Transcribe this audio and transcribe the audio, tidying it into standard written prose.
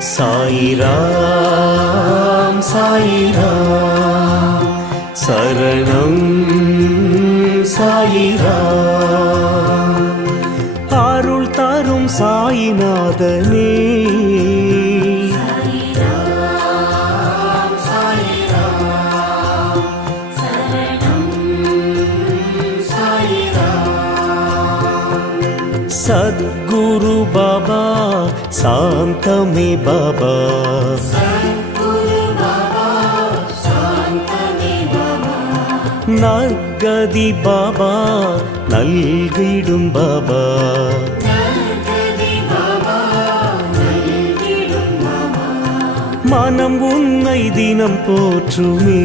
சாயிராம் சாயிராம் சரணம் சாயிராம் அருள் தரும் சாயிநாதனே सद्गुरु बाबा शांतमे बाबा नर्गदि बाबा नल्गिडुम बाबा मनम उन्नै दिनम पोற்றுமே